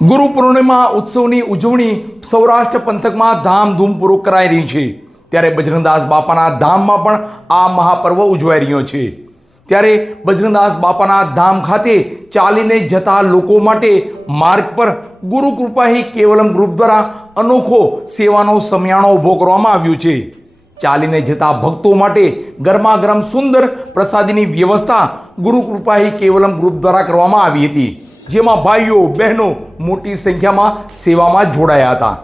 ગુરુ પૂર્ણિમા ઉત્સવની ઉજવણી સૌરાષ્ટ્ર પંથકમાં ધામધૂમપૂર્વક કરાઈ રહી છે. ત્યારે બજરંગદાસ બાપાના ધામમાં પણ આ મહાપર્વ ઉજવાઈ રહ્યો છે. ત્યારે બજરંગદાસ બાપાના ધામ ખાતે ચાલીને જતા લોકો માટે માર્ગ પર ગુરુ કૃપાહી કેવલમ ગ્રુપ દ્વારા અનોખો સેવાનો સમિયાણો ઊભો કરવામાં આવ્યો છે. ચાલીને જતા ભક્તો માટે ગરમા ગરમ સુંદર પ્રસાદીની વ્યવસ્થા ગુરુ કૃપાહી કેવલમ ગ્રુપ દ્વારા કરવામાં આવી હતી. જેમાં ભાઈઓ બહેનો મોટી સંખ્યામાં સેવામાં જોડાયા હતા.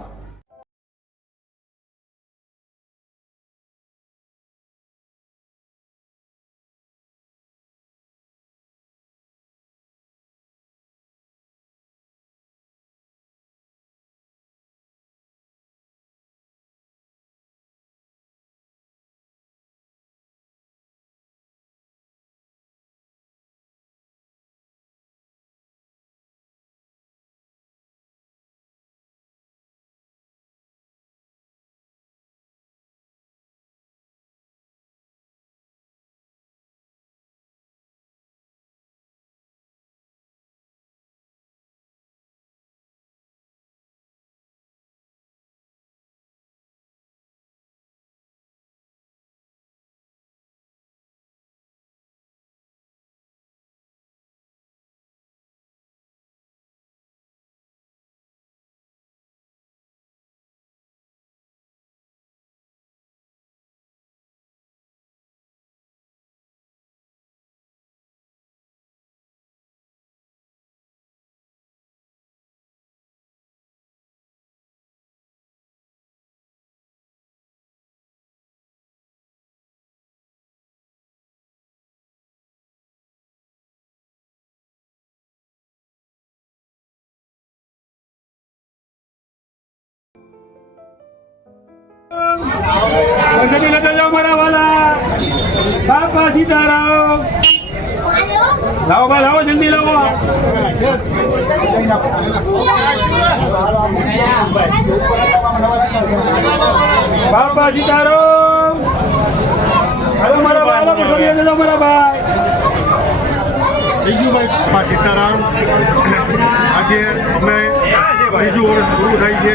ગણપતિ લેતા જાઓ મારા વાલા. બાપા લાવો બા લાવો જલ્દી લાવો. બાપા સીતારામ હાલો મારા વાલા ગણપતિ લેતા જાઓ મારા ભાઈ બીજુભાઈ સીતારામ. આજે અમે ત્રીજું વર્ષ પૂરું થાય છે.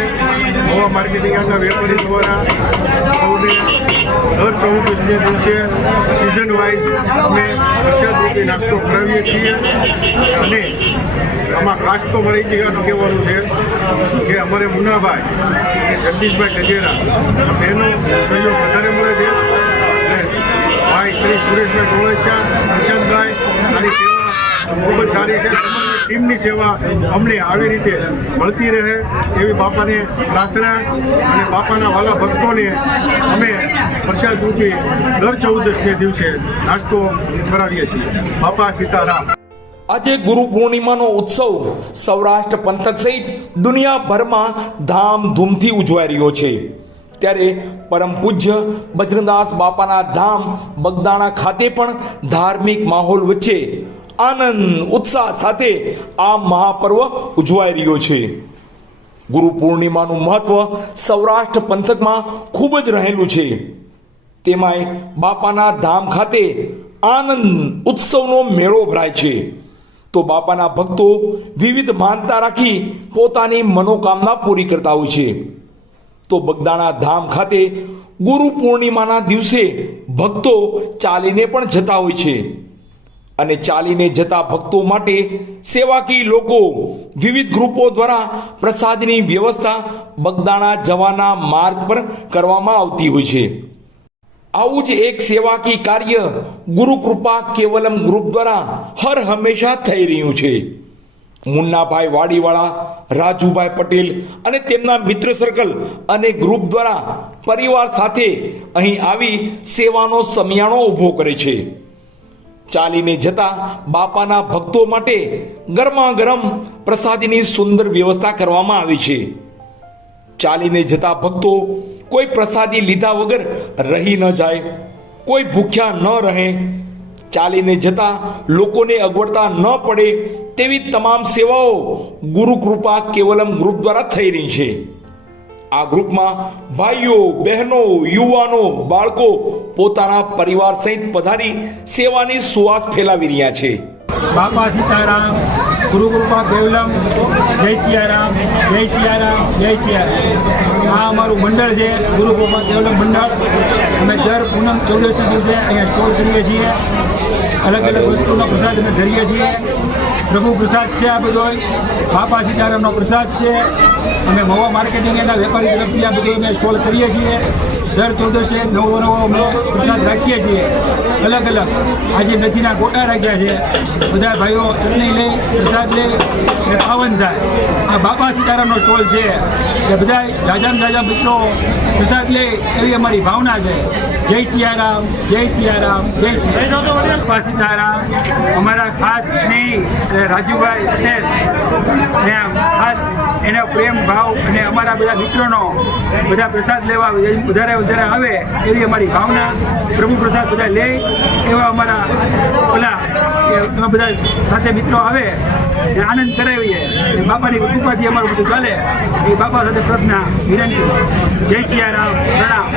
નવા માર્કેટિંગ યાર્ડના વેપારી દ્વારા સૌને દર ચૌદસને દિવસે સિઝન વાઇઝ અમે પ્રસાદરૂપી નાસ્તો કરાવીએ છીએ. અને આમાં ખાસ તો મારી જગ્યાનું કહેવાનું છે કે અમારે મુનાભાઈ અને જગદીશભાઈ ગજેરા એનો સહયોગ વધારે મળે છે. અને ભાઈ શ્રી સુરેશભાઈ ડોળસિયા પ્રશાંતભાઈ સેવા ખૂબ જ સારી છે. ટીમની સેવા અમને આવી રીતે મળતી રહે એવી બાપાને પ્રાર્થના અને બાપાના વાલા ભક્તોને અમે પ્રસાદ રૂપી દર ચૌદસને દિવસે નાસ્તો કરાવીએ છીએ. બાપા સીતારામ. આજે ગુરુ પૂર્ણિમાનો ઉત્સવ સૌરાષ્ટ્ર પંથક સહિત દુનિયાભરમાં ધામધૂમથી ઉજવાઈ રહ્યો છે. ત્યારે પરમ પૂજ્ય બજરંગદાસ બાપાના ધામ બગદાણા ખાતે પણ ધાર્મિક માહોલ વચ્ચે આનંદ, ઉત્સાહ સાથે આ મહાપર્વ ઉજવાઈ રહ્યો છે. ગુરુ પૂર્ણિમાનું મહત્વ સૌરાષ્ટ્ર પંથકમાં ખૂબ જ રહેલું છે. તેમાંય બાપાના ધામ ખાતે આનંદ ઉત્સવનો મેળો ભરાય છે. તો બાપાના ભક્તો વિવિધ માનતા રાખી પોતાની મનોકામના પૂરી કરતા હોય છે. તો બગદાણા ધામ ખાતે ગુરુ પૂર્ણિમાના દિવસે ભક્તો ચાલીને પણ જતા હોય છે. અને ચાલીને જતા ભક્તો માટે સેવાકી લોકો વિવિધ ગ્રુપો દ્વારા પ્રસાદની વ્યવસ્થા બગદાણા જવાના માર્ગ પર કરવામાં આવતી હોય છે. આવું જ એક સેવાકી કાર્ય ગુરુકૃપા કેવલમ ગ્રુપ દ્વારા હર હંમેશા થઈ રહ્યું છે. મુન્નાભાઈ વાડીવાળા, રાજુભાઈ પટેલ અને તેમના મિત્ર સર્કલ અને ગ્રુપ દ્વારા પરિવાર સાથે અહીં આવી સેવાનો સમિયાણો ઊભો કરે છે. ચાલીને જતા બાપાના ભક્તો માટે ગરમા ગરમ પ્રસાદીની સુંદર વ્યવસ્થા કરવામાં આવી છે. ચાલીને જતા ભક્તો કોઈ પ્રસાદી લીધા વગર રહી ન જાય, કોઈ ભૂખ્યા ન રહે. ચાલીને જતા લોકોને અગવડતા ન પડે તેવી તમામ સેવાઓ ગુરુ કૃપા કેવલમ ગ્રુપ દ્વારા થઈ રહી છે. આ ગ્રુપમાં ભાઈઓ, બહેનો, યુવાનો, બાળકો પોતાના પરિવાર સહિત પધારી સેવાની સુવાસ ફેલાવી રહ્યા છે. બાપા સીતારામ, ગુરુ કૃપા કેવલમ જય સિયારામ જય સિયારામ જય સિયારામ. આ અમારું મંડળ છે, ગુરુ કૃપા કેવલમ મંડળ. અમે દર પૂનમ ચૌદસના દિવસે અહીંયા સ્ટોલ કરીએ છીએ. અલગ અલગ વસ્તુનો પ્રસાદ અમે ધરીએ છીએ. પ્રભુ પ્રસાદ છે આ બધો બાપા સીતારામનો પ્રસાદ છે. અમે મહુવા માર્કેટિંગ એના વેપારી તરફથી આ બધું અમે સ્ટોલ કરીએ છીએ. દર ચૌદસે નવો નવો અમે પ્રસાદ રાખીએ છીએ. અલગ અલગ. આજે નદીના ગોટા રાખ્યા છે. બધા ભાઈઓ એમને લઈ, પ્રસાદ લઈ અને પાવન થાય. આ બાપા સીતારામનો સ્ટોલ છે. એટલે બધા જાજામ જાજા મિત્રો, પ્રસાદ લે, એવી અમારી ભાવના છે. જય સિયારામ જય સિયારામ જય સિયારામ. બાપા સીતારામ અમારા ખાસ સ્નેહી રાજુભાઈ પટેલ, ને ખાસ એનો પ્રેમ ભાવ અને અમારા બધા મિત્રોનો બધા પ્રસાદ લેવા વધારે વધારે આવે એવી અમારી ભાવના. પ્રભુ પ્રસાદ બધા લે એવા અમારા ઓલા કે બધા સાથે મિત્રો આવે ને આનંદ કરાવીએ. બાપાની કૃપાથી અમારું બધું ચાલે. એ બાપા સાથે પ્રાર્થના વિનંતી જય સિયારામ પ્રણામ.